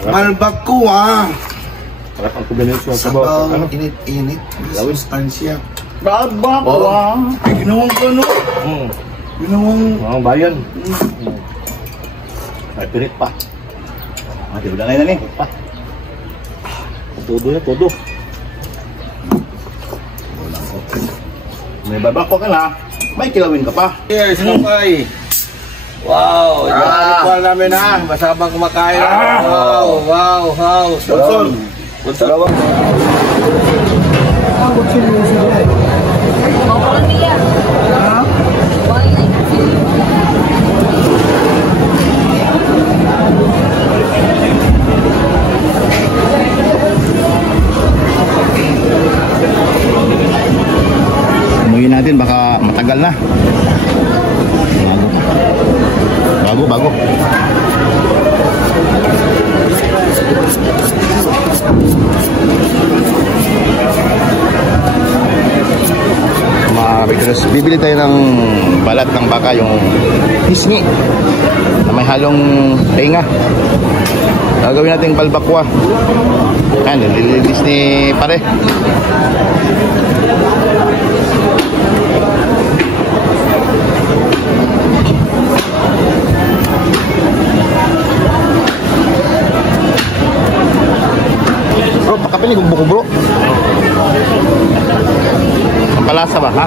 Balbacoa. Sarap ang kombinasyon sa Sabaw, ano? init-init. Sustansya. Balbacoa. Ay, ginawang ka, no? Ginawang... Ang bayan. Ay, pirit pa. Di ba na ngayon Pa. Todo na, todo. May balbacoa ka na. May kilawin ka pa. Yes, okay. Wow, Ikual namin ha. Basta habang kumakain. Wow. Sponsor. Umuyin natin, baka matagal na. Bago. Mga Victorious, bibili tayo ng balat ng baka, yung pisngi na may halong tenga. Gagawin natin balbacoa. Yan, nilililis ni pare. Bro, pakapinig kung buko bro. Ang palasa ba, ha?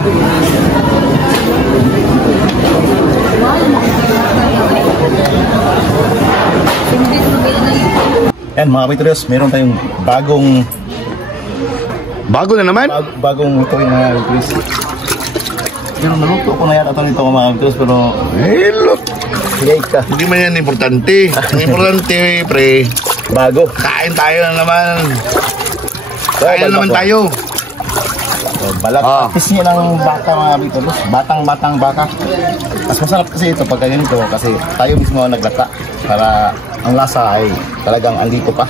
Yan mga Victorious, meron tayong bagong Bago na naman? bagong lutuin na Victorious. Pero naluto ko na yata nito mga Victorious, pero Hello. higay ka. Hindi man yan importante. Ang importante, pre. Bago. Kain tayo na naman. Kain na naman tayo. Balat. Pisngi ng baka mga Victorious. Batang baka. Mas masarap kasi ito pagka ganito kasi tayo mismo ang naglata para ang lasa ay talagang andito pa.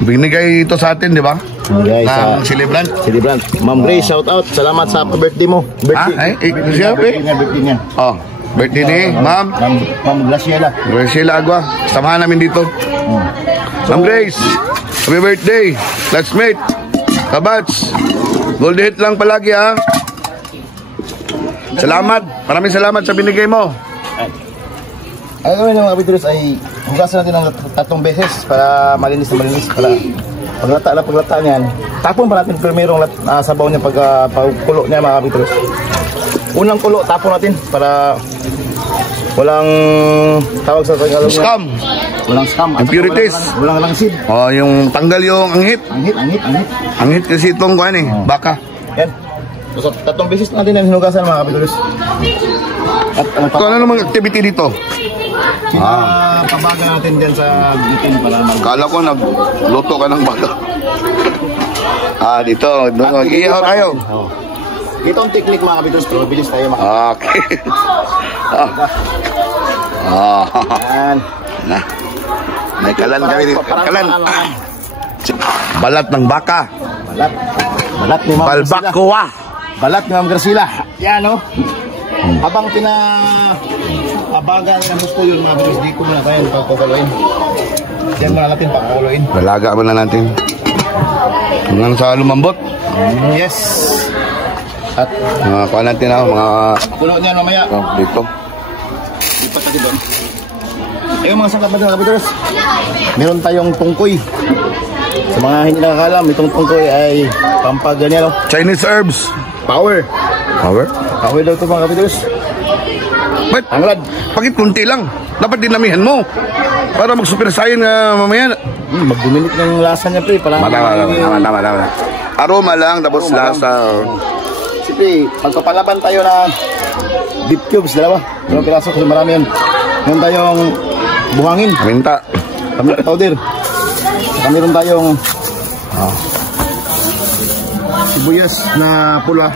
Binigay ito sa atin, di ba? Guys, Ng celebrant. Celebrant. Ma'am Grace, shout out. Salamat sa birthday mo. Birthday. Siya, pre. Birthday niya. Oh, birthday ni Ma'am Ma'am Graciela. Graciela Agua. Samahan namin dito. Ma'am Grace, happy birthday. Let's meet. Kabats. Gold hit lang palagi, ha. Salamat. Maraming salamat sa binigay mo. Ang gawin ng mga Victorious ay hugasan natin ng 3 beses para malinis na malinis. Para paglata niyan, tapon pa natin primerong sabaw niya pagkulo niya mga Victorious. Unang kulo, tapon natin para walang tawag sa Tagalog. Scam. Walang scam. Impurities. Walang langsid. Oh, yung tanggal yung anghit. Anghit. Anghit kasi itong kuhan eh. Baka. Yan. So, 3 beses natin yan hinugasan mga Victorious. At Ito ano namang activity dito? pabaga natin dyan sa bitin para Kala ko nagluto ka ng baka. Dito. Mag-iihaw tayo. Ito ang technique mga Victorious, pero bilis tayo Okay. Yan. May kalan kami dito. Kalan. Balat ng baka. Balat ni Ma'am Graciela. Balbacoa. Balat ni Ma'am Graciela. Yan o. Habang abaga ng gusto yun mga Victorious, di ko muna tayo pagkukuluin. Yan muna natin pagkukuluin. Dalaga muna natin. Hanggang sa lumambot. Yes. At Kuha natin mga kulo niyan mamaya. dito. Lipat natin doon. Ayun mga sangkap natin mga Victorious. Meron tayong tungkoy. Sa mga hindi nakakalam, itong tungkoy ay pampaganyan o. Chinese herbs. Power. Power? Power daw ito mga Victorious. Ba't? Anglad. Bakit kunti lang? Dapat dinamihan mo. Para mag-super saiyan nga mamaya. Mag-dominate ng lasa niya pre. Tama. Aroma lang, tapos lasa. Siyempre, pagkapalaban tayo na beef cubes, dalawa. Dalawang piraso kasi marami yan. Meron tayong buhangin. Minta. Paminta powder. Saka meron tayong sibuyas na pula.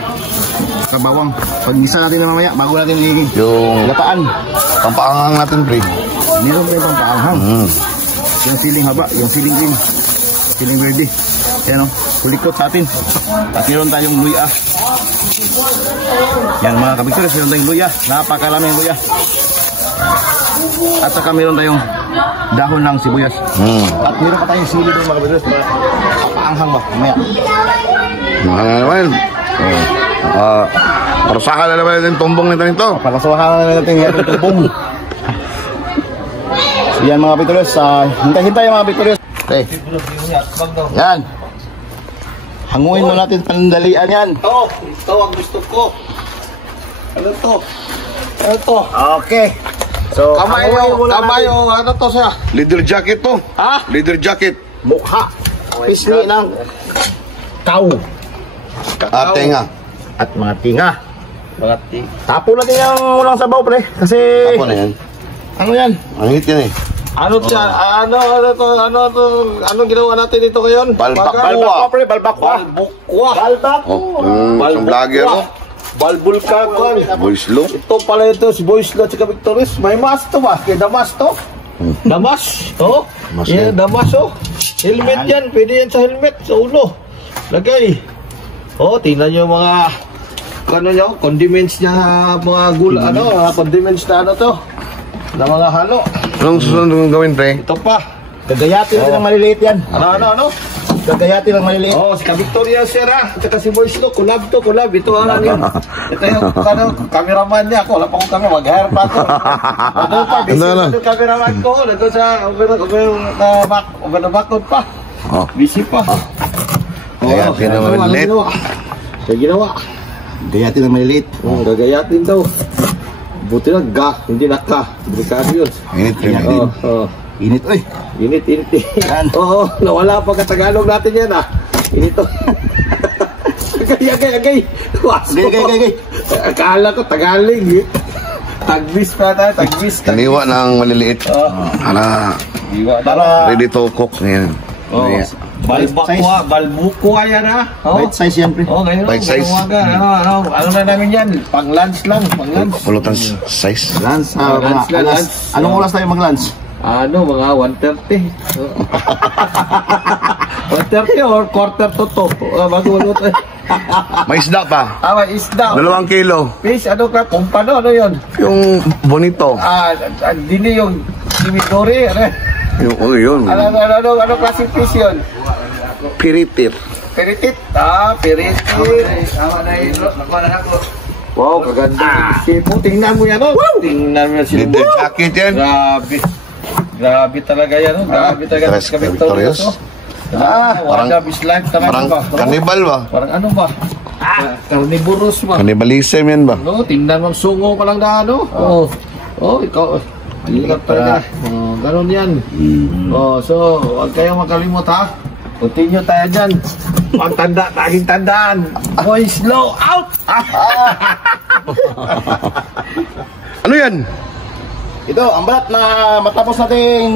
Saka bawang. Pag-gisa natin na mamaya, bago natin Yung lataan. pampaangang natin, pre. Meron tayong pampaanghang. Yung siling haba, yung siling green. Siling verde. Yan o, kulikot sa atin. At meron tayong luya. Yan mga kabiktoris, meron tayong luya. Napakarami yung luya. At saka meron tayong dahon ng sibuyas. At meron pa tayong sili doon mga kabidros para paanghang ba mamaya. Ano naman? Parusahan na naman yung tumbong nito. Palasawahan na natin yung tumbong. So yan mga kabidros, hintay-hintay mga kabidros. Okay. Yan. Hanguin mo natin pandalian yan. Ito ang gusto ko. Ano to? Ano to? Okay. So, Kamay o ano to siya? Leather jacket to. Ha? Leather jacket. mukha. Pisngi ng cow. At tenga. At mga tinga. Mga ting. Tapo natin yung ulang sabaw, pre. Kasi, Ako na yan. ano yan? Ang hit yan eh. Ano siya? Ano ginawa natin dito ngayon? Balbakwa, pre. Balbakwa. Balbukwa. Balbakwa. Ang vlogger ko. Balbulka ko. Voice low. Ito pala ito, si Boys Lot, si Victorious. May mask to ba? Kaya damas to? Damas? Oh? Damas Yeah, yan. damas oh. Helmet yan. Pwede yan sa helmet. Sa ulo. Lagay. Oh, tingnan nyo yung mga condiments niya, mga condiments na ano to. Na mga halo. Anong susunod kong gawin, pre? Ito pa. Gagayatin natin ng maliliit yan. Ano? Gagayatin ng maliliit. Oh, si Victoria Sierra, at saka si Boys Lot, collab. Ito ang yun. Ito yung cameraman niya. Ako, wala pa akong camera, mag-hire pa ako. Ano pa, busy Ano? yung cameraman ko. Nandun sa overbakod pa. Oh. Busy pa. Gagayatin ng maliliit. Kaya ginawa. Gagayatin ng maliliit. Gagayatin daw. Buti na hindi na ka. Delikado yun. Init, pre. Init. Oo. Init, oy. Init. Yan. Oo, nawala pa ka-Tagalog natin yan Init to. Agay. Gay. Akala ko Tagalog eh. Tagbis pa tayo, tagbis. Kaniwa ng maliliit. Para Ready to cook. Ngayon. Yeah. Balbukwa yan bite size yan, pre. Ganyan. Bite size. Ano na namin yan? Pang-lunch lang, pang-lunch. Pulutan size. Lunch. Lunch. Anong oras tayo mag-lunch? Mga 1:30. 1:30 or quarter to 2. Bago luto. May isda pa. May isda. 2 kilo. Fish, kumpano, ano yun? Yung bonito. Dini yung simidori, Yun. Ano klaseng fish yun? Piritir. Peritit. Peritit. Wow, kaganda. Tingnan mo yan, Tingnan mo yan si Leather jacket yan. Grabe talaga yan, Grabe talaga Tres si Victorious, Parang- Wagabis life talaga Parang ba? kanibal ba? Parang ano ba? Carnivorous ba? Cannibalism yan ba? Tingnan mo, sungo pa lang na, ikaw. Hirap talaga. Ganon yan. So, huwag kayong makalimot, Continue tayo dyan. Pagtanda, taging tandaan. Boy, slow out! Ano yan? Ito, ang balat na matapos nating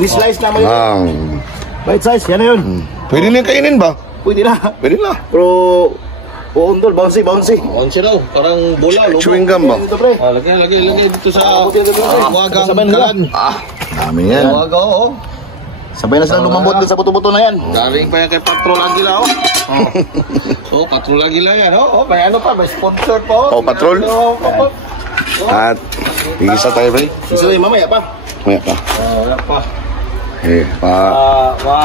in-slice naman yun. Bite size, yan na yun. Pwede na kainin ba? Pwede na. Pwede na. Pero, uundol, bouncy. Onse daw, parang bola, Chewing gum ba? Ito, pre. Lagay dito sa wagang Sabay nila. kalan. Dami yan. Waga, Sabay na silang lumambot dun sa buto-buto na yan. Galing pa yan kay Patrol Aguila, Patrol Aguila yan, May ano pa, may sponsor pa, Patrol? At igisa tayo, pre. So, mamaya pa. Maya pa. Wala pa.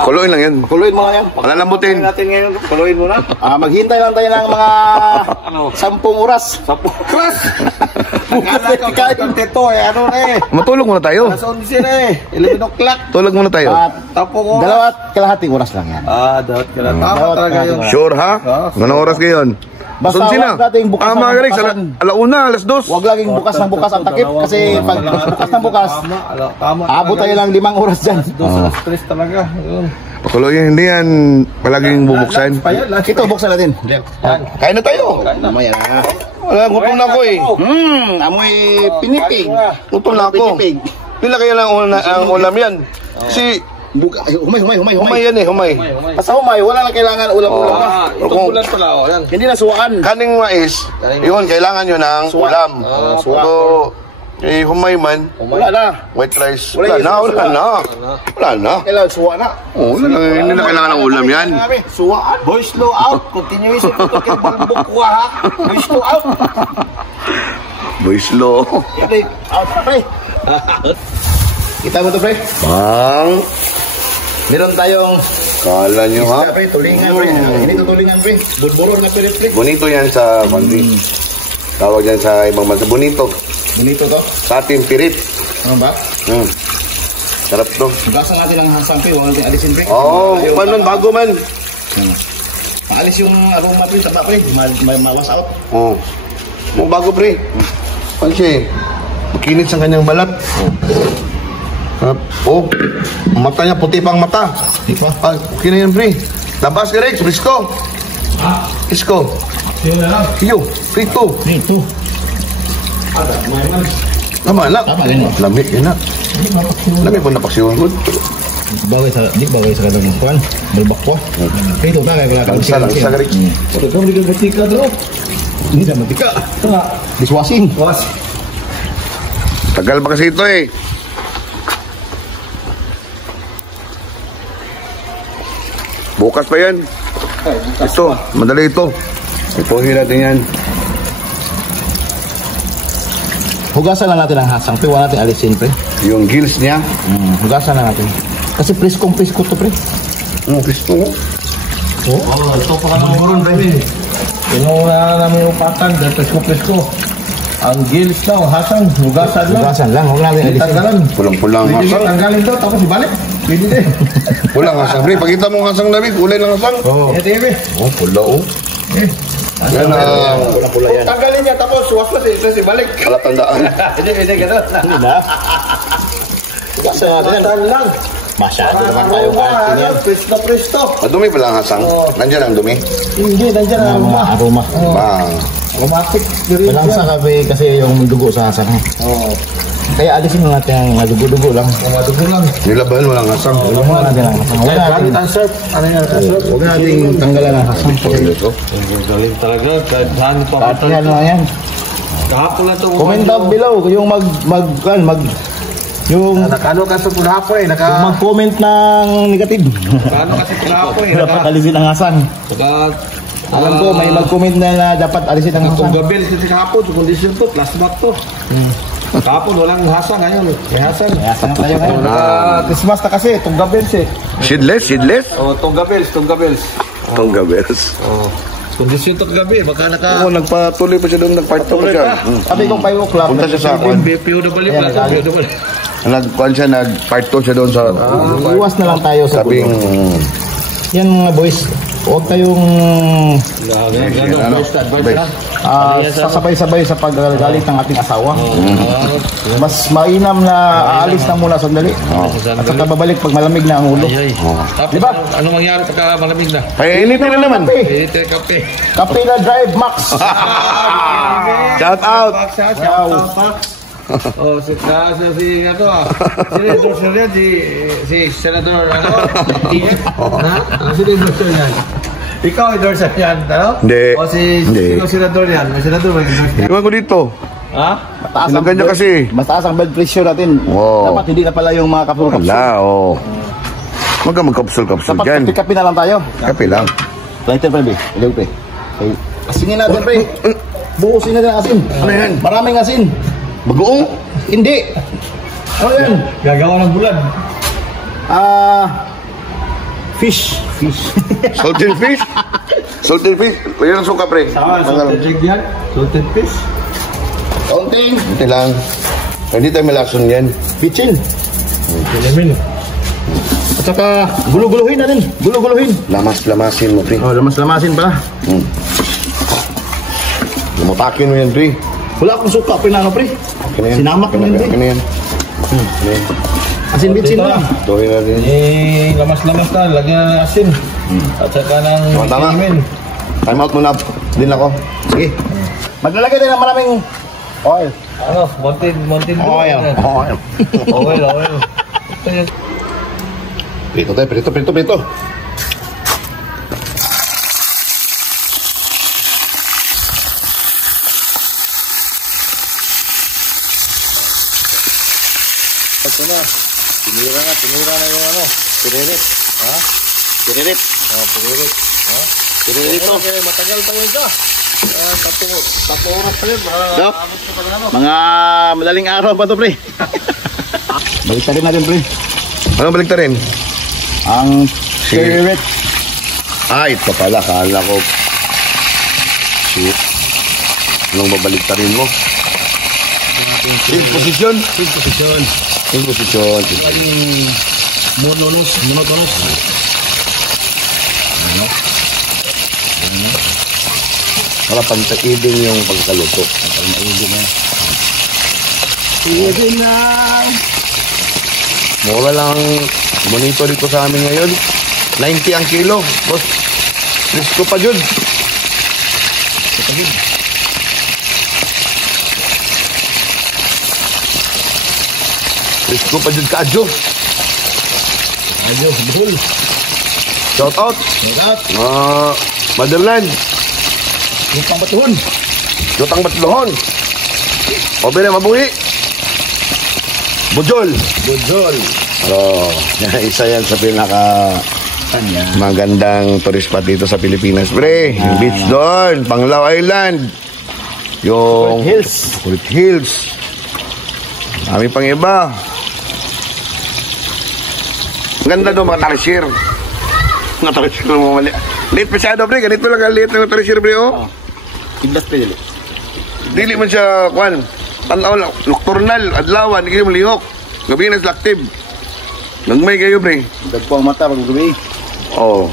Kuluin lang yan. Kuluin mo yan. Palalambutin. Natin ngayon, puluin mo na. Maghintay lang tayo ng mga 10 oras. Sa pukras! Akala ko kontento Matulog muna tayo. Alas 11 na 11 o'clock. Tulog muna tayo. At Tapo ko. 2.5 oras lang yan. Dawat ka lang. Tama talaga yun. Sure ha? Anong oras ngayon? Basta Sunsin na. huwag nating bukas Tama ang ka rin. bukasan. Alauna, alas 2. Huwag laging bukas ng bukas ang takip kasi pag bukas ng bukas, Tama. abot tayo ng 5 oras dyan. Alas 3 talaga. Yun. Pakuluin, hindi yan palaging bubuksan. Pa yan. Ito, buksan natin. Kain na tayo. Mamaya na. Wala, gutom na ako eh. Amoy pinipig. Gutom na ako. Pinipig. Pila kayo lang ang ulam yan. Si Humay yan eh, humay. Basta humay, wala na kailangan ulam-ulam pa. Itong bulan pala. Yan. Hindi na suwakan. Kaning mais, yun, kailangan yun ng ulam. So, humay man, Wala na. white rice, Wala wala na. Kailangan suwa na. Hindi na kailangan ng ulam yan. Suwaan. Boy, slow out. Continuation ito kay Balbukwa, Boy, slow out. Boy, slow. Out, pre. Kita mo to, pre? Bang. Meron tayong Kala nyo ha? isda, pre. Tulingan, pre. Hindi to tulingan, pre. Budburon na, pre. Bonito yan sa Mandi. Tawag yan sa ibang bansa. Bonito. Bonito to. Sa atin, pirit. Ano ba? Sarap to. Hugasan natin ang hasang, pre. Huwag natin alisin, pre. Oo, paano bago man. Maalis yung aroma, pre. Taba, pre. Mawas out. Oo. Bago, pre. Pansi, makinis ang kanyang balat. Oh, mata niya, puti pang mata. Ah, okay na yan, pre. Labas ka, Rex. Risco. Risco. Iyo, prito. Tama na. Lamig yun na. Lamig po napaksiwan ko. Bagay sa kadang kuan. Balbak ko. Prito ba kaya Langsa, Rex. Ito hindi ka matika, bro. Hindi ka matika. Dishwashing. Tagal pa kasi ito eh. Bukas pa yan. Ito, madali ito. Ipuhin natin yan. Hugasan lang natin ang hasang, pre. Huwag natin alisin, pre. Yung gills niya. Hugasan lang natin. Kasi presko to, pre. Kristo. Ito pa ka ng buron, pre. Pinuha namin upatan, dahil presko. Ang gills daw, hasang, hugasan lang. Hugasan lang, huwag natin alisin. Tanggalan. Pulang-pulang Pwede hasang. tanggalin daw, tapos ibalik. Pwede din. Pulang hasang. Pre, pakita mo ang hasang namin. Kulay ng hasang. Ito yun, pre. Oh, pula oh. Yan ang Pula yan. Tanggalin niya, tapos waswas eh, tapos ibalik. palatandaan. Hindi, gano'n. Hindi na. Hugasan natin yan. Saan lang? Masyado naman tayo kain yan. Presto. Madumi pala ang hasang. Nandiyan ang dumi. Hindi, nandiyan ang Aroma. Bang. Aromatic. Walang sa kape kasi yung dugo sa hasang. Kaya alisin mo natin ang dugo-dugo lang. Madugo lang. Nilabahan walang hasang. Huwag mo natin ang hasang. Huwag natin. Ang surf. Ano yan? Surf. Huwag natin tanggalan ang hasang. Galing talaga. Kahit saan pa. Pati ano yan. Kahapon na ito. Comment down below yung yung Nakano ka sa pulapo eh. mag-comment ng negative. Nakano ka sa pulapo eh. Dapat alisin ang hasang. Alam ko may mag-comment na dapat alisin ang hasang. Itong gabil kasi kahapon. Sa kondisyon to. Plus mat to. Kahapon walang hasang ngayon. May hasang. May hasang tayo ngayon. Christmas na kasi. Itong gabils eh. Seedless? Oh, itong gabils. Itong gabels. Oh. Kondisyon to gabi. Baka Oo, nagpatuloy pa siya doon. Nagparto pa siya. Sabi ko 5 o'clock. Punta siya sa akin. POW pala. POW. Nagkuhan siya, nagparto siya doon sa Iwas na lang tayo sa sabing... Yan mga boys, huwag kayong sasabay-sabay sa paggalit ng ating asawa. Mas mainam na aalis na muna sandali. At saka babalik pag malamig na ang ulo. Diba? Ano mangyari pagka malamig na? Ay, init na naman. Ito yung kape. Kape na Drive Max. Shout out! Oh, si ano Senador yan, si Senador ano? Ha? Ano si endorser yan? Ikaw endorser yan, ano? Hindi. O si Senador yan, may Senador may endorser. Iwan ko dito. Ha? Ganyan kasi. Mataas ang blood pressure natin. Wow. Dapat hindi na pala yung mga kapsul-kapsul. Wala, oo. Huwag ka magkapsul-kapsul Dapat dyan. kape na lang tayo. Kape lang. Lighter, pre. Ilaw, pre. Okay. Asinin natin, pre. Buusin natin ang asin. Ano yan? Maraming asin. Bagoong? Hindi. Ano yan? Gagawa ng bulan. Fish. Salted fish? Salted fish? Pwede ng suka, pre. Salted jig yan? Salted fish? Kaunting. Hindi lang. Hindi tayo malason yan. Bitchin. Pinamin. At saka guluguluhin natin. Guluguluhin. Lamas-lamasin mo, pre. Oh, lamas-lamasin pa. Lumutakin mo yan, pre. Wala akong suka, pinano, pre. Okay na yan. Sinamak mo yan, pre. Okay na yan. Okay na yan. Asin bitchin mo lang. Tuloy natin. Lamas-lamas na, lagyan na ng asin. At saka ng Tama. Time out muna din ako. Sige. Maglalagay tayo ng maraming oil. Ano? Mountain Dew. Oil. Oil. Ito yun. Prito tayo, prito. Ito na. Tinira na yung ano. Pinirit. Ha? Pinirit. Pinirit. Ha? Pinirit ito. Okay, matagal pa yun ka. 3 oras pa yun. Mga madaling araw pa to, pre. Baliktarin natin, pre. Anong baliktarin? Ang cherry red. Ito pala. Kala ko. Shit. Anong babaliktarin mo? Field position? Field position. Field position. Monotonous. Para pantaibing yung pagkaluto. Pantaibing na. Ibig na. Mura lang monitor dito sa amin ngayon. 90 ang kilo. Boss, risko pa dyan. Risko pa dyan ka, Adjo. Betul. Shout out. Motherland. Lutang Batuhon. Lutang Batlohon. Obe na mabuhi. Bujol. Isa yan sa pinaka magandang tourist spot dito sa Pilipinas, pre. Yung beach doon, Panglao Island. Yung Kulit Hills. Kami pang iba. Ang ganda doon mga tarsier. Mga tarsier mo mali. Liit masyado, pre. Ganito lang ang liit ng tarsier, pre, oh. Iblas pa dili. Dili man siya, kwan. Tanaw lang. Nocturnal, adlawan, hindi mo lihok. Gabi na active. Nagmay kayo, pre. Dagpo ang mata pag gabi. Oo.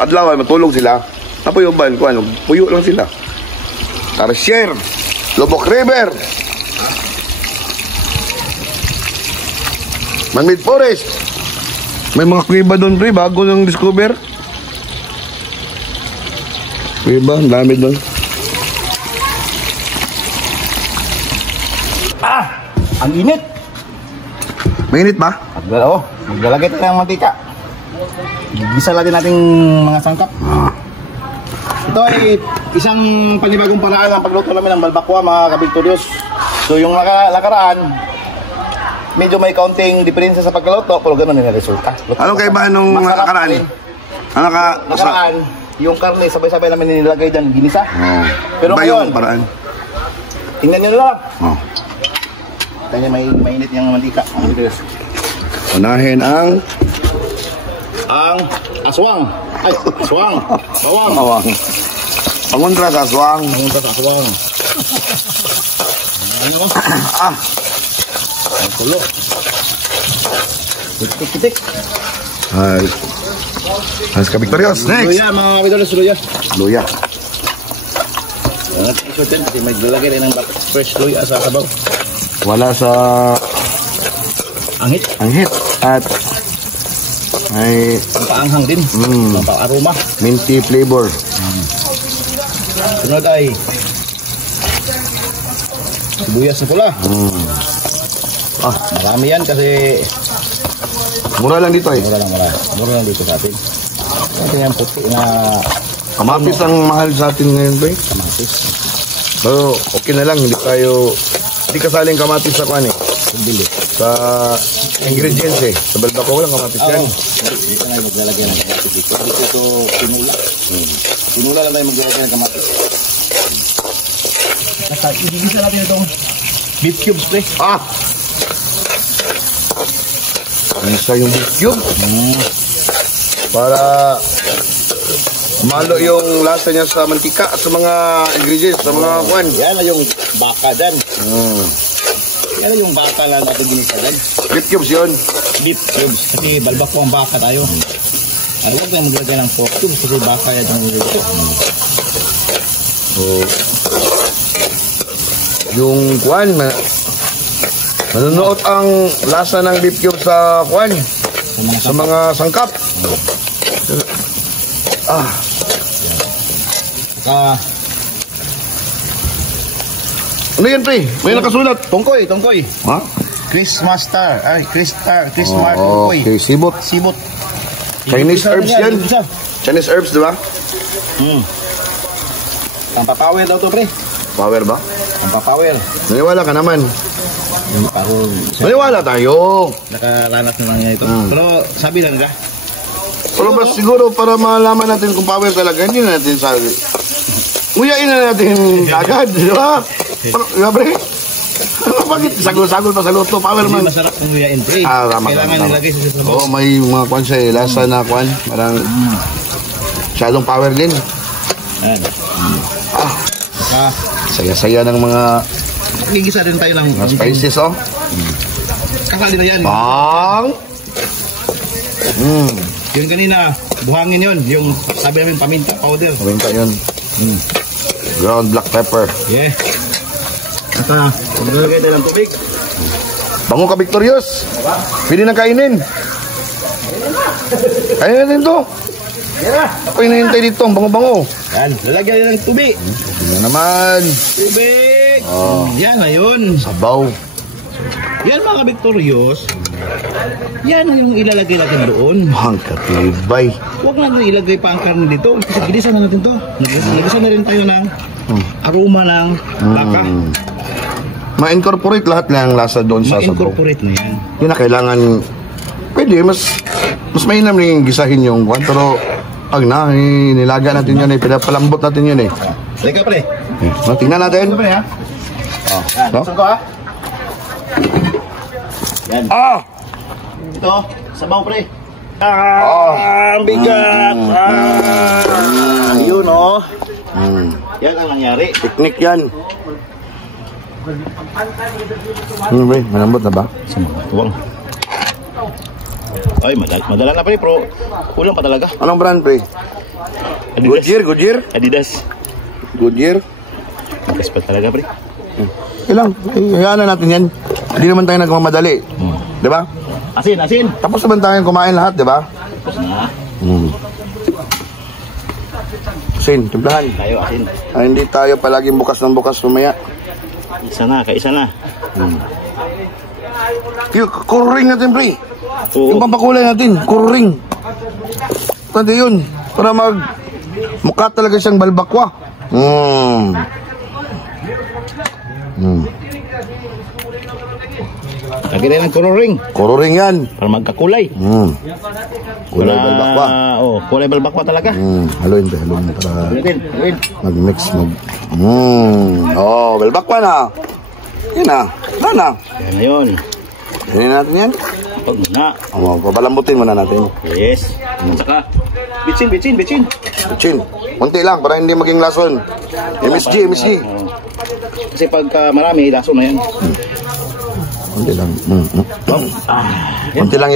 Adlawan, matulog sila. Napuyuban, kwan. Puyo lang sila. Tarsier. Lobok River. Manmid Forest. May mga kuiba doon, pre. Bago nang discover. Kuiba, ang dami doon. Ang init. Mainit ba? Maglalagay tayo ng mantika. Gisa natin nating mga sangkap. Ito ay isang panibagong paraan ng pagluto namin ng balbakwa, mga kabigturyos. So yung nakaraan, medyo may kaunting diferensya sa pagkaluto, pero gano'n yung resulta. Anong kaibahan nung nakaraan? Nakaraan, yung karne sabay-sabay namin nilagay dyan, ginisa. Pero ngayon, paraan? tingnan nyo lang. Kaya mainit yung mantika. Unahin ang aswang. Ay, aswang. Bawang. Panguntra sa aswang. Ano? Ang kulo. Kitik. Ay. Hans ka Victorious. Next. Luya, mga Victorious, luya. Luya. Ito din, kasi may lalagay rin ng fresh luya sa sabaw. Wala sa Anghit. At ay Paanghang din. Aroma. minty flavor. Sunod ay sibuyas na pula. Marami yan kasi Mura lang dito eh. Mura lang dito sa atin. Ito yung puti na Kamatis ang mahal sa atin ngayon, pre. kamatis. Pero okay na lang, hindi kasaling kamatis sa kwan eh. Bili. Sa ingredients eh. Sa balbako walang kamatis yan. Dito na maglalagay ng kamatis dito. Dito ito pinula. Pinula lang tayo maglalagay ng kamatis. At ibigisa natin itong beef cubes, pre. Isa yung beef cube. Para malo yung lasa niya sa mantika at sa mga ingredients, sa mga kwan. Yan na yung baka dyan. Yan na yung baka lang natin ginisa dyan. Beef cubes yun. Beef cubes. Kasi balbako ang baka tayo. Ay, huwag na maglagay ng pork cubes kasi baka yan yung nilito. Yung kwan, manunuot ang lasa ng beef cube sa kwan, sa mga sangkap. Ano yan, pre? May nakasulat. Tungkoy. Ha? Christmas star. Ay, Christmas tungkoy. Okay, sibot. Chinese herbs yan. Chinese herbs, di ba? Pampapower daw to, pre. Power ba? Pampapower. Naniwala ka naman. Parang Naniwala tayo. nakaranas na lang niya ito. Pero sabi lang nila. Pero ba siguro para malaman natin kung power talaga, hindi na natin sabi. Nguyain na natin agad, di ba? Ano, pre? Ano bakit? Sagol-sagol pa sa luto. Power Hindi man. masarap ng luyain, pre. Tama. Kailangan nilagay sa sabaw. Oo, may mga kwan siya eh. Lasa na kwan. Parang masyadong power din. Ayan. Saya-saya ng mga Gigisa din tayo ng spices, oh. kakali na yan. Bang! Yung kanina, buhangin yun. Yung sabi namin paminta powder. Paminta yun. Ground black pepper. Yeah. At maglalagay tayo ng tubig. Bango ka, Victorious. Pwede na kainin. Kainin natin to. Ako hinahintay dito. Ang bango-bango. Yan, lalagyan din ng tubig. Ito na naman. Tubig! Yan na yun. Sabaw. Yan mga Victorious. Yan yung ilalagay natin doon. Ang katibay. Huwag natin ilagay pa ang karne dito. Kasi gilisan na natin to. Nagisa na rin tayo ng aroma ng baka. Ma-incorporate lahat na ang lasa doon sa sabaw. Ma-incorporate na yan. Hindi na kailangan. Pwede, mas mainam rin gisahin yung kwan. Pero pag nilaga natin yun eh. Pinapalambot natin yun eh. Halika pre. Tingnan natin. Pre ha. Yan, No? buksan ko ha. Yan. Ito, sabaw pre. Ang bigat. Yun oh. Yan ang nangyari. Picnic yan. Pre, malambot na ba? Tuwang. Ay, madala na pre, pro. Kulang pa talaga. Anong brand, pre? Goodyear? Adidas. Goodyear? Magas pa talaga pre. Ilang? Hayaan na natin yan. Hindi naman tayo nagmamadali. Di ba? Asin. Tapos naman tayo kumain lahat, di ba? Tapos na. Asin, timplahan. Tayo asin. Hindi tayo palaging bukas ng bukas mamaya. Kaisa na. Yung kururing natin, pre. Oo. Yung pampakulay natin, kururing. Pwede yun. Para mukha talaga siyang balbakwa. Lagi tayo ng kururing. Kururing yan. Para magkakulay. Kulay balbakwa. Kulay balbakwa talaga. Haluin para Haluin. mag-mix. Balbakwa na. Yan na. Yan na. Yan na yun. Yan natin yan. Pag muna. Papalambutin muna natin. Yes. At saka, bitsin. Chin. Kunti lang para hindi maging lason. MSG. Kasi pagka marami, laso na yan. Kunti lang. Kunti lang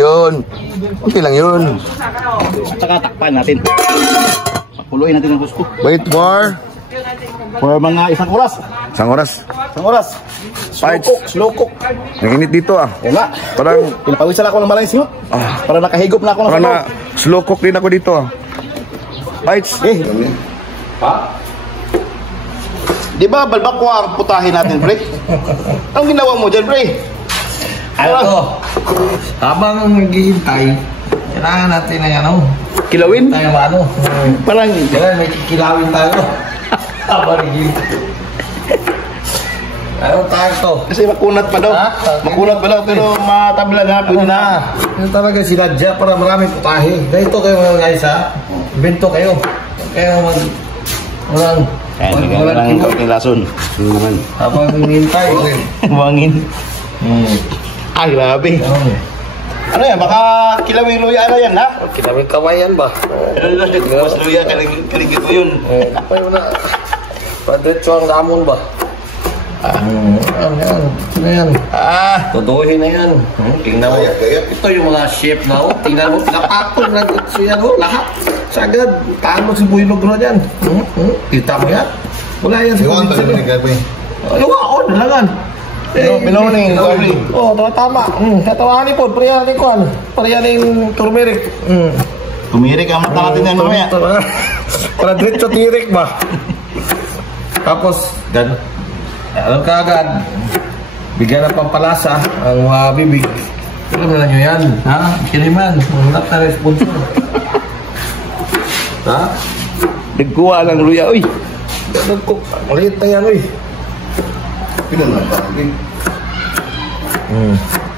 yun. At saka takpan natin. Pakuluin natin ang gusto. Wait for mga isang oras. isang oras. Parts. Slow cook. Ang init dito ah. Oo nga. Parang Pinapawisan ako ng maraming singot. Para nakahigop na ako ng parang slow cook din ako dito ah. Parts. Di ba balbakwa ang putahin natin, pre? Anong ginawa mo dyan, pre? Ano? Habang naghihintay, kailangan natin na yan, Kilawin? tayo Parang, kailangan may kikilawin tayo. Habang naghihintay. Ano tayo to? kasi makunat pa daw. Makunat pa daw, pero matabla na, pwede na. Yung talaga sinadya para maraming putahe. Ganito kayo mga guys ha. Bento kayo. Kaya walang Kaunting lason. habang hinihintay. Buhangin. Ay, grabe. Ano yan? Baka kilawing luya na yan, ha? Kinaming kawayan ba? Mas luya, kaligid mo yun. Pa yun na. Padretso ang lamon ba? Ano yan? Tutuhin na yan. Tingnan mo. Ito yung mga chef na tingnan mo, pinapatong na ito yan lahat. Sagad, taan mo si Buylog na dyan. Kita mo yan? Wala yan. Iwan talaga ni Gabay. Iwan, dalangan. Pinoning, garlic. Tama. Katawahan po, pariyan natin ko. Pariyan yung turmeric. Tumirik ang mata natin yan mamaya. Para diretso tirik ba? Tapos, alam ka agad, bigyan ng pampalasa ang mga bibig. Alam na nyo yan, ha? Kiniman, not na responsor. Ha? Nagkuha lang luya, uy. Nagcook, maliit na yan, uy.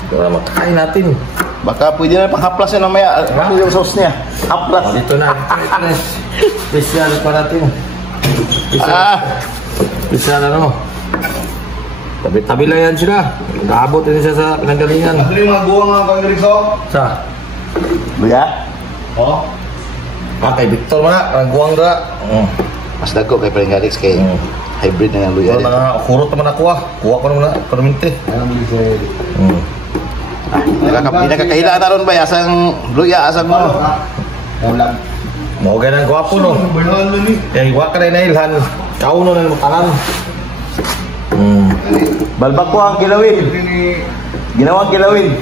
Para makakain natin. Baka pwede na panghaplas yan mamaya. Ano yung sauce niya? Haplas. Dito na. Special pa natin. Special ano? Tabi-tabi lang yan sila. Naabot din siya sa pinanggalingan. Ano yung mga buwang mga panggalikso? Sa? Luya? Oo. Kay Victor mga, nagbuwang na. Mas dago kay Pringgalix kay hybrid na ng luya. Ito na, kurot naman ako Kuha ko naman na, permente. Nakakahila na ron ba? Asang luya, asang mo. Ulam. Mau ganang gwapo no. Kaya iwa ka na inailhan. Kauno na matalan. Balbak ko ang kilawin. Ginawang kilawin.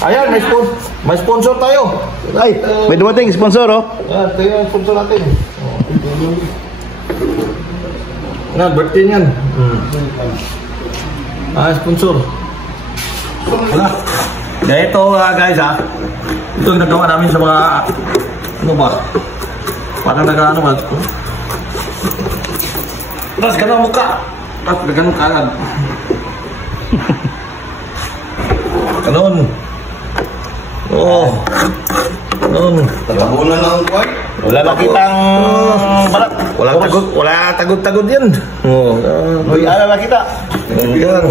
Ayan, may sponsor tayo. Ay, may dumating sponsor oh. Ayan, ito yung sponsor natin. Ayan, birthday niyan. Sponsor. Kaya ito guys ito yung nagawa namin sa mga ano ba? Parang nag-ano ba? Tapos ganun mukha. Tapos ganun kaagad. Ganun. Oo. Ganun. Tabunan lang ko ay. Wala nakitang balat. Wala tagod-tagod yan. Oo. Uy, ala nakita. Yan.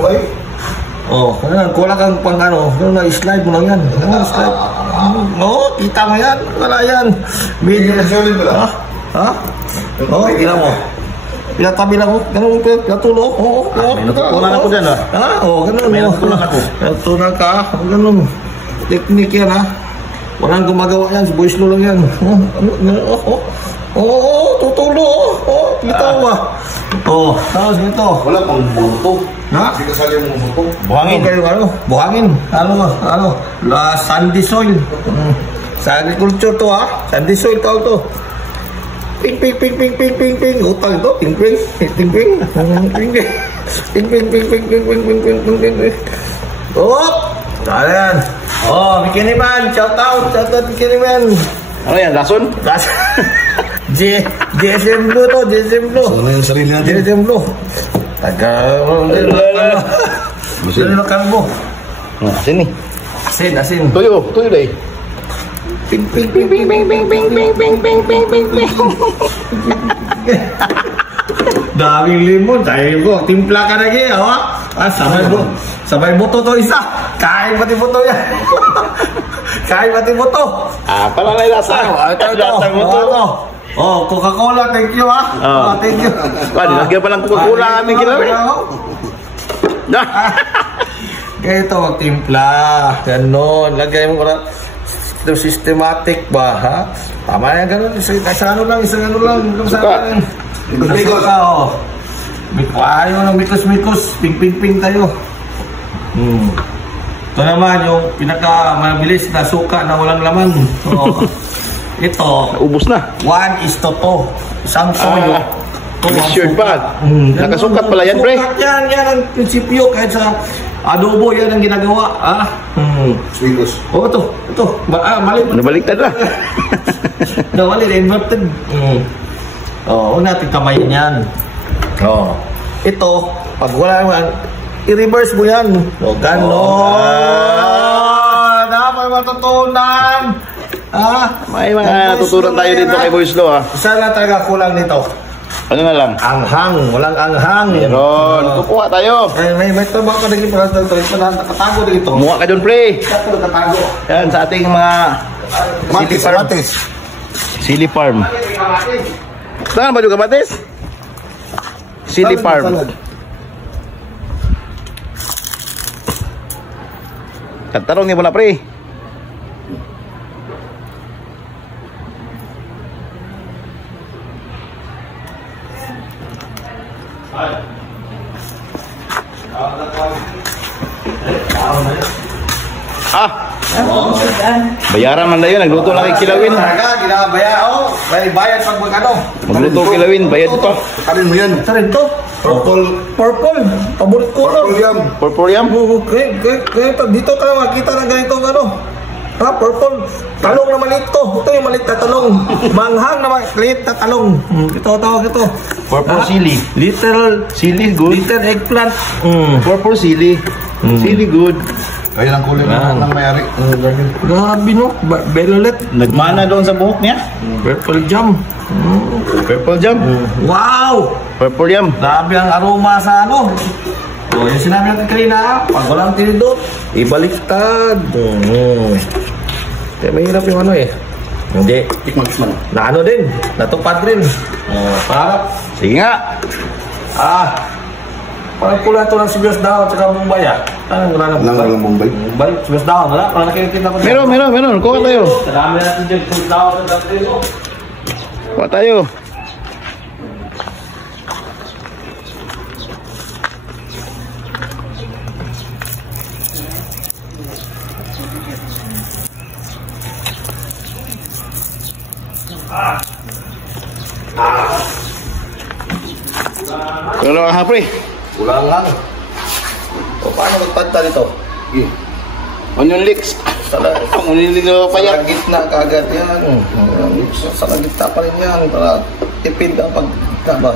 Oh, kulang kang pang ano, na-slide mo lang yan. Slide. Oo, kita mo yan. Wala yan. Solid ba? Ha? Oo, ila mo. Pinatabi lang mo. Ganun mo, pinatulo. Oo. May natutunan ako dyan Oo, ganun. May natutunan ako. Natutunan ka. Ganun. Teknik yan Walang gumagawa yan. Si Boys Lo lang yan. Oo, tutulo. Oo, kita mo ba? Oo, tapos ganito. Wala pang buto. Ha? Hindi kasali yung buto. Buhangin. Buhangin. Sandy soil. Sa agriculture to Sandy soil tawag to. Ping. Utang ito. Ping. Oh! Ayan. Oh, Bikini Man. Shout out, Bikini Man. Ano yan, lason? GSM Blue to, GSM Blue. Ano yung sarili natin? GSM Blue. Dito kalbo. Sini. Asin. Tuyo deh. Ping. Daming limon, tayo ko. Timpla ka lagi, sabay buto to isa. Kain pati buto yan. Kain pati buto. Pala na lasa. Ito. Oh, Coca-Cola, thank you thank you. Lagyan pa ng Coca-Cola ang aming kilawin. Kaya ito, magtimpla. Ganon, lagay mo para systematic ba, Tama yan, ganon. Isang ano lang. Mikos ka, ayaw ng mikos. Ping tayo. Ito naman yung pinaka-mabilis na suka na walang laman. Ito. Ubus na. 1:2. Isang soyo. Sure pa. Nakasukat pala yan, pre. Sukat yan ang prinsipyo. Kahit sa adobo yan ang ginagawa. Swingos. Ito. Mali. Nabaliktad na. Mali, inverted. Una natin kamayin yan. Ito, pag wala naman, i-reverse mo yan. Ganon. Dapat matutunan. May mga natutunan tayo dito kay Boys Lo Isa lang talaga kulang nito. Ano na lang? Anghang. Walang anghang. Meron. Kukuha tayo. May trabaho ka dito para nakatago dito. Kumuha ka dun, pre. Nakatago. Yan, sa ating mga Sili Farm. Saan ba yung kamatis? Sili Farm. Kantarong niya mo na, pre. Bayaran man na yun, nagluto lang kay Kilawin. May bayad pag magkano. Magluto Kilawin, bayad pa. Kanin mo yan. Ito rin to. Purple. Paborit ko lang. Purple yam? Kaya dito ka makita na ganito purple. Talong na maliit to. Ito yung maliit na talong. Manghang na maliit na talong. Ito. Purple sili. Little Sili good. Little eggplant. Purple sili. Sili good. Kaya ang kulay ng mayari. Grabe no, Belolet. Nagmana doon sa buhok niya. Purple jam. Purple jam. Wow! Purple jam. Grabe ang aroma sa ano. O, yung sinabi natin kanina, pag walang tinidor, ibaliktad. Kaya mahirap yung ano eh. Hindi. Tikman. Na ano din, natupad rin. Parang, Sige nga. parang pula ito ng sibiyas daw at saka Mumbai ah. Anong wala na Mumbai? Mumbai. Mumbai, sibiyas daw, wala? Parang nakikita ko dyan. Meron. Kuha tayo. Sarami natin dyan, sibiyas daw sa dati. Kuha tayo. Pero ang hapre. Kulang lang. O paano magpanta nito? Onion leeks. Onion leeks na Sa payat. gitna kagad yan. Sa gitna pa rin yan. Para tipid ang pagka ba?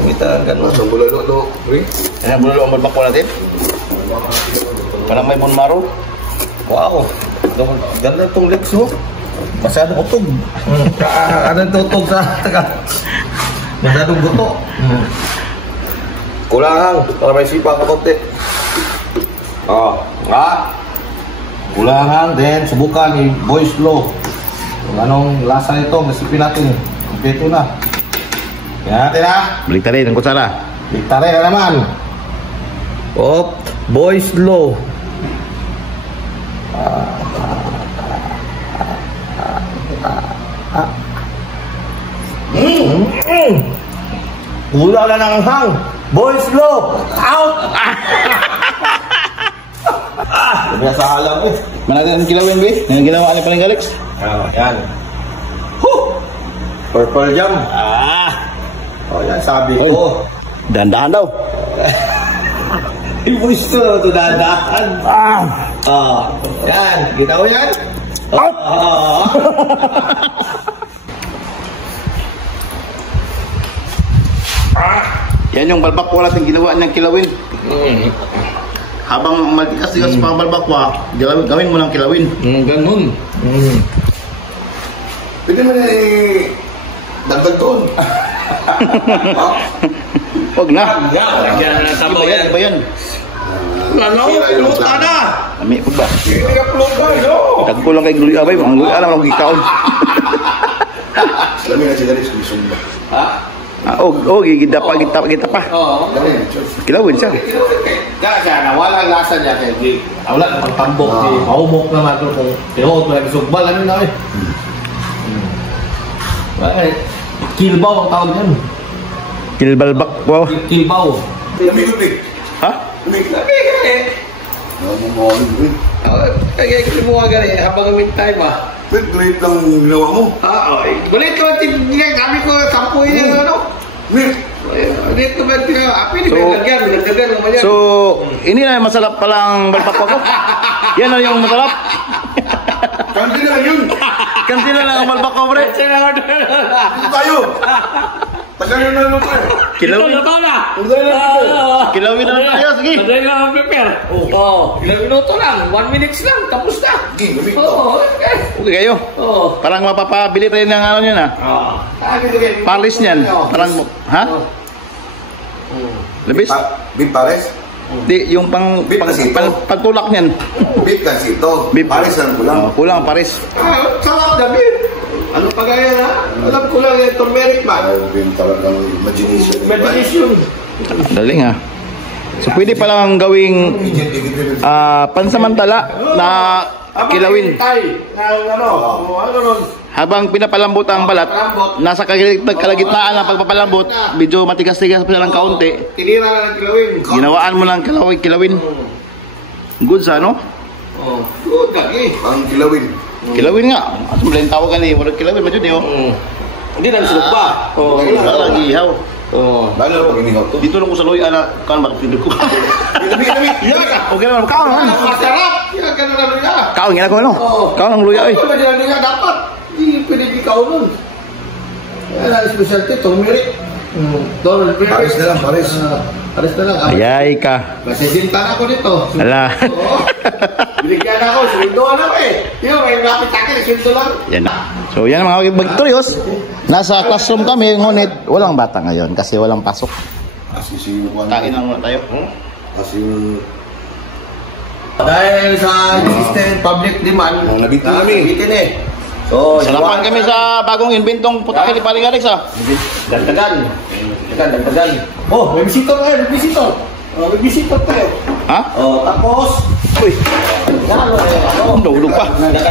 Lumitan ang gano'n. Sa bulalo, pre. Ayan, bulalo ang balbako natin. Parang may bunmaro. Wow. Ganda itong lips mo. Masyadong utog. Anong tutog sa taga? Masyadong buto. Kulangan para may sipa ka konti. Kulangan din subukan ni Boy Slow. Kung anong lasa nito, masipin natin. Kompleto na. Yan natin ha. Balik tayo ng kutsara. Liktare na naman. Boy Slow. Wala na ng hang. Boy Slow. Out. Sabi sa alam eh. Managin ang kilawin, be. Yung ginawa ni Paling Alex. Yan. Purple jam. Yan sabi ko. Dahan-dahan daw. Boy Slow to dadaan. Yan. Kita mo yan? Out! Yan yung balbakwa natin ginawa niyang kilawin. Habang matikas-tikas pa ang balbakwa, gawin mo ng kilawin. Ganun. Pwede mo na dagdag doon. Huwag na. Lagyan na ng sabaw yan. Iba yan. Ano? Luta na! Ami, huwag ba? I-upload ba? No! Tagpo lang kay Gluy Abay. Ang Gluy alam lang ikaw. Alam mo na si Galis, sumisumba. Gita pa. Oo. Kilawin siya. Kaya nawala ang lasa niya kay Gig. Wala na pagtambok. Mahumok naman ito kung tihot. Sugbal ano na eh. Kilbaw ang tawag yan. Kilbalbakwa. Kilbaw. Lamig-lamig. Ha? Lamig eh. Kaya kilimuha gani habang mid-time ah. Great lang ginawa mo. Balik ka ba kami ko sampuin yung ano? Dito ba api nagdagan naman yan. So, ini na yung masarap palang balbakwa ko. Yan na yung masarap. Kanti na yun. Kantina lang ang balbakwa, pre. Dito tayo. Tagal na naman tayo. Kilawin. Kilawin na lang tayo. Sige. Madali lang ang prepare. Ilang minuto lang. 1 minutes lang. Tapos na. Okay. Okay kayo. Parang mapapabili tayo ng ano nyo na. Palis niyan. Parang, ha? Labis? Beef pares? Di, yung pagtulak niyan. Beef kasi ito. Beef. Pares lang kulang. Kulang ang pares. Sarap na beef. Ano pa kaya na? Alam ko lang yung turmeric ba? Beef talagang imagination. Meditation. Daling ha. So pwede palang gawing pansamantala na kilawin. Habang pinapalambot ang balat, nasa kalagitnaan ng pagpapalambot, medyo matigas-tigas pa lang kaunti. Tinira na ng kilawin. Ginawaan mo lang kilawin. Good sa ano? Good lagi. Ang kilawin. Kilawin nga. Asa mo lang tawagan ni wala kilawin medyo niyo. Hindi lang silog pa. Wala ihaw. Lalo na pag inihaw to. Dito lang ko sa loy ana kan ba tidur ko. Lamig-lamig. Okay naman kaon. Masarap. Yan ka na lang niya. Kaon gina ko no. Kaon ang luya oy. Ano ba niya dapat? Hindi pwede ikaw nun. Yan ang specialty, turmeric. Donald, Paris na lang, Paris. Paris na lang. Ayay ka. Kasi sinta na ako dito. Ala. Binigyan ako, sweldo lang Yung may lapit sa akin, sweldo lang. Yan na. So yan mga bagturios. Nasa classroom kami, ngunit walang bata ngayon kasi walang pasok. Kain na muna tayo. Kasi Dahil sa existing public demand, nabitin kami. So, Sarapan kami sa bagong inventong putaki ni Paring Alex ha. Dagdagan. Oh, may bisito tayo, may bisito. Oh, may bisito tayo. Ha? Oh, tapos, Uy, nahulog pa.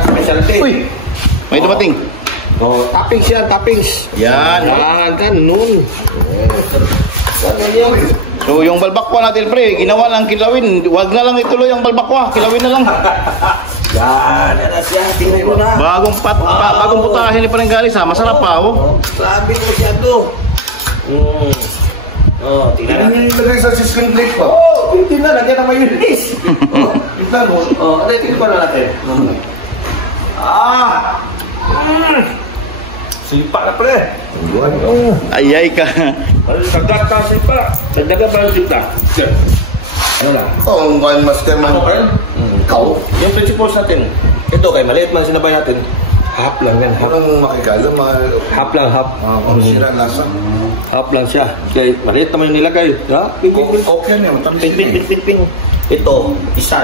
specialty. Uy, may dumating. Oh, toppings yan, toppings. Yan. Ganun. Ganun. So yung balbakwa natin pre, ginawa ng kilawin. Huwag na lang ituloy ang balbakwa, kilawin na lang. Yan siya, tingnan mo na. Bagong putahin ni Paring Alex ha, masarap pa oh. Grabe mo siya to. Oh, tingnan natin. Ilagay sa siskin plate pa. Oh, tingnan natin na mayonnaise. Oh, tingnan mo. Oh, tingnan pa na natin. Sipa na pre. Ayay ka. Dagdag ka sipa. Dagdagan pa yung sipa. Ano lang? Ang wine master man. Ikaw? Yung principles natin. Ito kay maliit man sinabay natin. Half lang yan. Anong makikala? Half lang, half. Sira lasa. Half lang siya. Kaya maliit naman yung nilagay. Ha? Okay na yun. Ping. Ito, isa.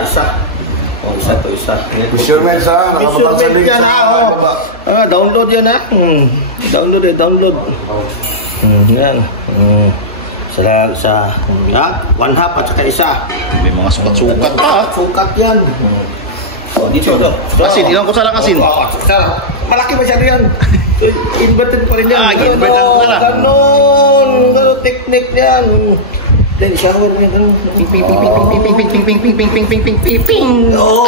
Oh, isa. Measurement sa Measurement yan ha. Download yan ha. Download. Yan. Sa 1/2 at saka isa. May mga sukat-sukat pa. Sukat yan. Oh, dito. Asin, ilang kutsara asin? Malaki masyado yan. Inverted pa rin yan. Inverted na. Ganon technique yan. Then shower niya ganun. Ping. Oh.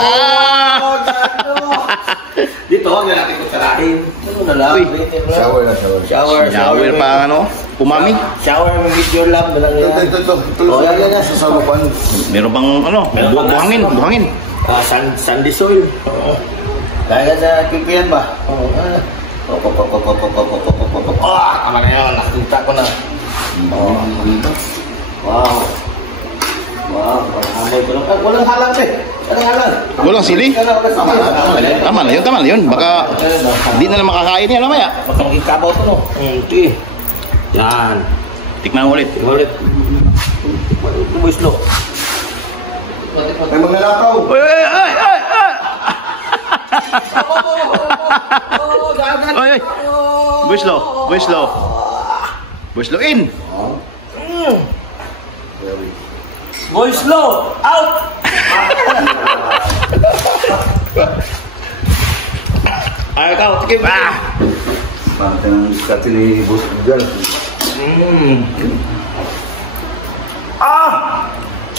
Dito nga natin kutsarahin. Ano na lang. Shower pa ano? Umami. Shower medyo lang lang yan. Ito. Oh, yan. Sa salupan. Meron pang ano? Buhangin. Sandy soil. Kaya sa kikian ba? Tama na yan. Nakita ko na. Wow. Walang halang Walang sili? Tama na yun. Baka di na lang makakain yan mamaya. Baka magkikabaw ito no. Sige. Yan. Tikman ulit. Buwislo. May magnanakaw. Ay. Buwislo in. Buwislo out. Ay, ikaw, tikim. Parang ng diskarte ni Boss Edgar.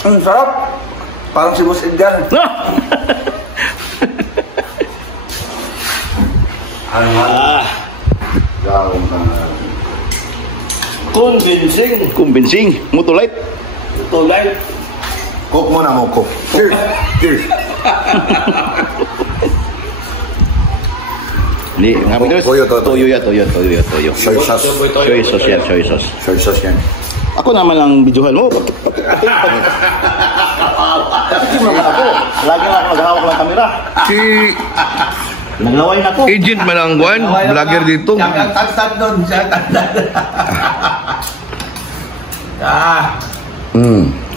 Ang sarap. Parang si Boss Edgar. Convincing. Mutulite. Coke muna mo, Coke. Cheers. Hindi, nga Toyo. Toyo. Soy sauce. Soy sauce yan. Ako naman ang videohan mo. Lagi na ako naghahawak ng kamera. Si Naglaway na ako. Agent Malangguan, vlogger dito. Siya ang tagtad doon.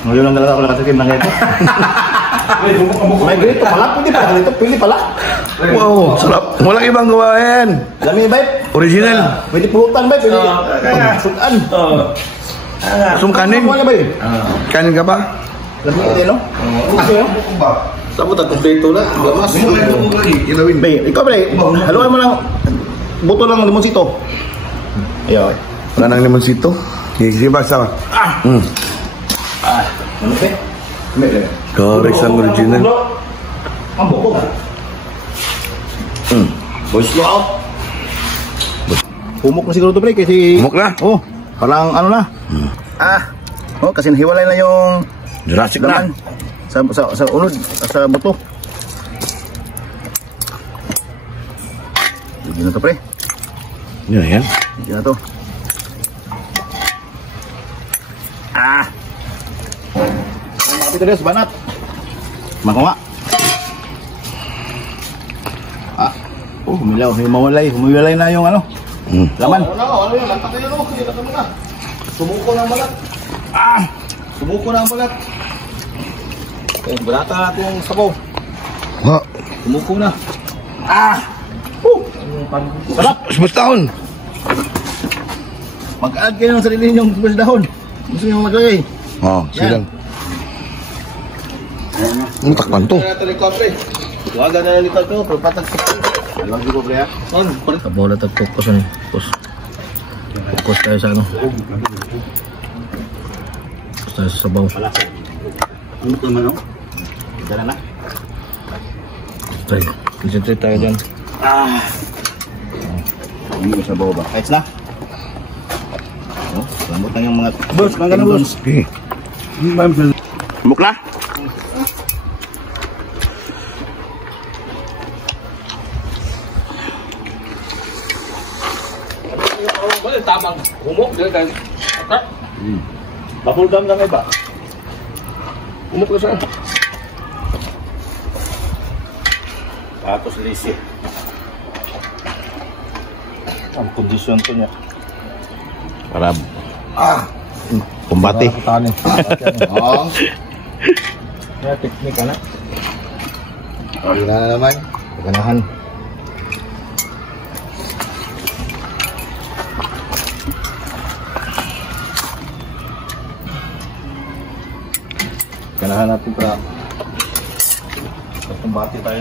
Ngayon lang talaga ako nakatikim ng ito. May ganito pala. Pili pala. Wow, sarap. Walang ibang gawa yan. Lami ba? Original. Pwede pulutan ba? Pwede sudan. Sum kanin. Ano ba yun? Kanin ka ba? Lami ito no? Okay no? Tapos kompleto na. Gamas. Ilawin. Bay, ikaw pre, haluan mo lang. Buto lang ng limonsito. Ayaw. Wala nang limonsito. Sige, basta. Ano pre? Correct ang original. Ang buko ba? Buwislo out. Humok na siguro ito pre kasi... Humok na? Oh, parang ano na. Oh, kasi nahiwalay na yung Jurassic na. laman. Sa unod, sa buto. Hindi na to pre. Yan. Hindi na to. Petrus, banat. Makuha. Humiwalay na yung ano. Laman. Ano yun? Latak na yun, oh. Latak mo na. Sumuko na ang balat. Sumuko na ang balat. Balata natin yung sabaw. Sumuko na. Sarap. Sumustahon. Mag-add kayo ng sarili ninyong sibuyas dahon. Gusto nyo maglagay. Silang. Ano takpan to? Kaya natin yung kapre. Tuwagan na yung kapre. Pagpatag sa kapre. Alam ko pre ha. Tabaw na tag-focus ano. Focus tayo sa ano. Focus tayo sa sabaw. Ano ito naman o? Dala na. Tayo. Concentrate tayo dyan. Hindi ko sabaw ba? Kahit na. Lambot lang yung mga... Boss, mga ganun boss. Muk na? Tamang humok dia kan. Bubble gum lang ba? Humok na siya. Tapos lisi. Ang kondisyon to niya. Para kumbati. Tani. Ya teknik anak. Wala na naman. Ganahan. Ganahan natin para kumbati tayo.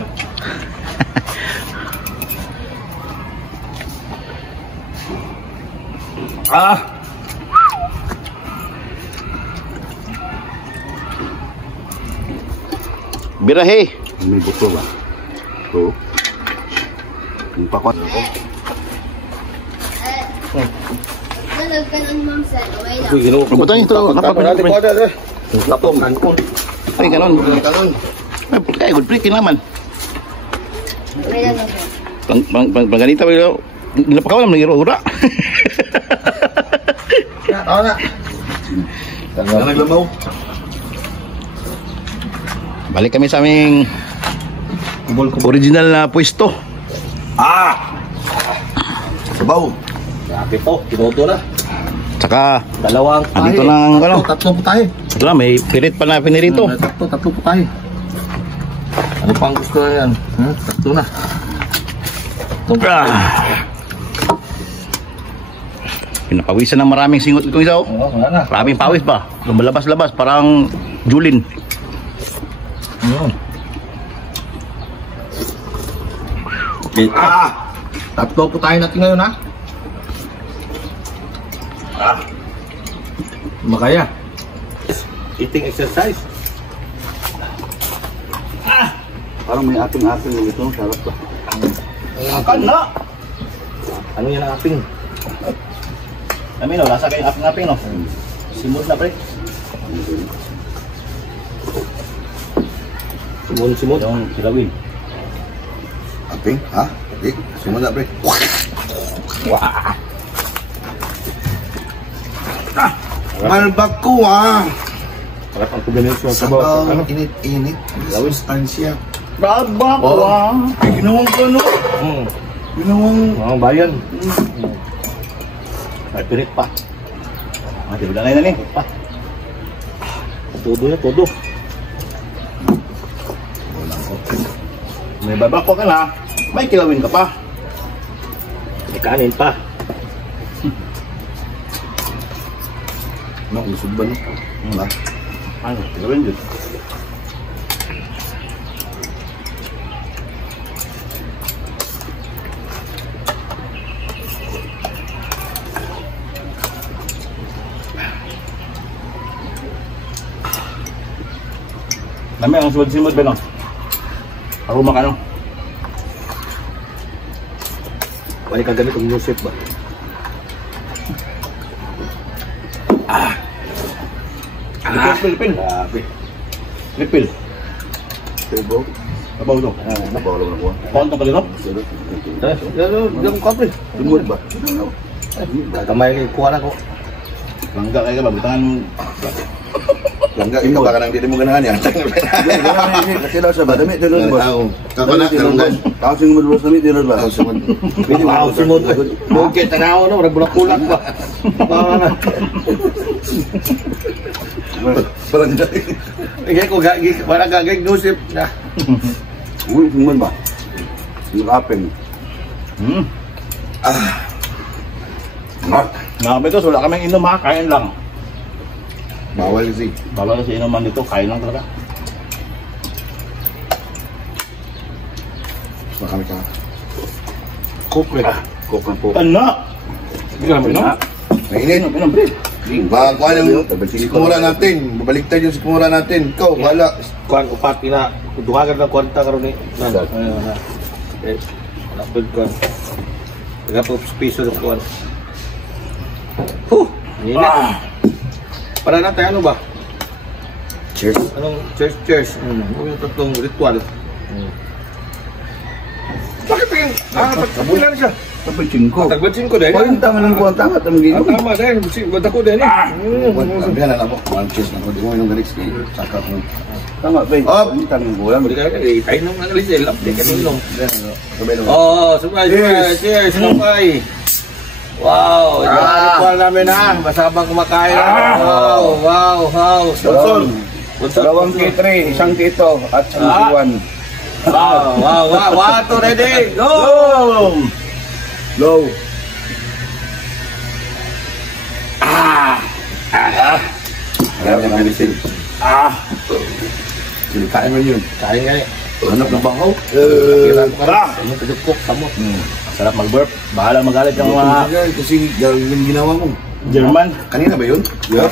Birahe. May buto ba? Ito. Yung pakot. Ganun, ma'am, sir. Okay lang. Butan ito. Natin ko ada. Lapom, kankon. Ay, kanon. Ay, good freaking naman. Okay lang, sir. Pangganita ba yun? Napakaw naman ng ura. Tahu na. Ano naglabaw? Balik kami sa aming original na pwesto. Sabaw. Grabe po, tinuto na. Tsaka, Dalawang andito ng ano. Tatlo po tayo. Ito na, may pirit pa na pinirito. Tatlo po tayo. Ano pang gusto na yan? Tatlo na. Pinapawisan ng maraming singot itong isa. Oo, wala na. Maraming pawis pa. Lumalabas-labas, parang Julin. Tatlo po tayo natin ngayon ha. Makaya. Eating exercise. Parang may ating-ating ito. Sarap ba? Akan na. Ano yan ang aping? Kami no, nasa kayo aping-aping no. Simot na pre. Simon. Yung kilawin. Aping? Ha? Okay. Sumula, pre. Malbag ko, Sarap ang kombinasyon sa bawah. Ano? Init-init. Sustansya. Babak Ginawang ko, no? Ginawang... Ang bayan. May pirit pa. Di ba na ni? Pa. Todo na, todo. May babak ka na. May kilawin ka pa. May kanin pa. Ano, lusog ba, no? Wala. Ano, kilawin dyan. Dami ang simod-simod ba no? Ako makano? Balik ka ganit ang Yusef ba? Pilipin. Grabe. Pilipin. Tebo. Abaw to. Nabawala mo na ko. Paano to kalino? Yung kapre. Tumod ba? Kamay kuha na ko. Langga kayo ka ba? Butangan Langga, ikaw baka nang hindi mo ganahan yan. Kasi daw sa ba, dami tinod ba? Kakana, karunggan. Kausing mo dulu sa mi tinod ba? Pwede ba si mo? Bukit tanaw na, bulak-bulak ba? Parang dahil. Kaya ko parang gagawin nusip na. Uy, suman ba? Yung apeng. Mga kapitos, wala kaming inom ha, kain lang. Bawal kasi. Bawal kasi inuman dito, kain lang talaga. Baka kami ka. Coke na po. Ano? Hindi ka naman, no? Mainit. Inom, pre. Baka yung sikmura natin. Babaliktad yung sikmura natin. Ikaw, wala. Kuan upat pina duhagan ng kwanta karon ni. Okay. Napod kuan. Gapo piso ng kuan. Init. Para na tayo ano ba? Cheers. Anong cheers? Yung tatlong ritual. Bakit yung pagkabulan siya? Tapos ko. Tagbachin ko din. Parang tama lang ko ang tama. Tama din. Bata ko din. Sabihan na ako. One cheers na ako. Di mo yung ganix kay saka ko. Tama ba? Up. Tanong ko lang. Hindi ka tayo nung analysis. Lapte ka nung. Sabay naman. Oh, surprise. Cheers. Lumpay. Wow. Ritual namin ha. Masabang kumakain. Wow. Sponsor. Dalawang K3, isang K2, at isang K1. Wow. Wato ready. Go. Low. Alam niya kami sin. Kain mo yun. Kain nga eh. Hanap ng banghaw. Ano pagkukok samot. Sarap mag-burp. Bahala magalit yung mga Kasi gawin ginawa mo. German. Kanina ba yun? Yeah.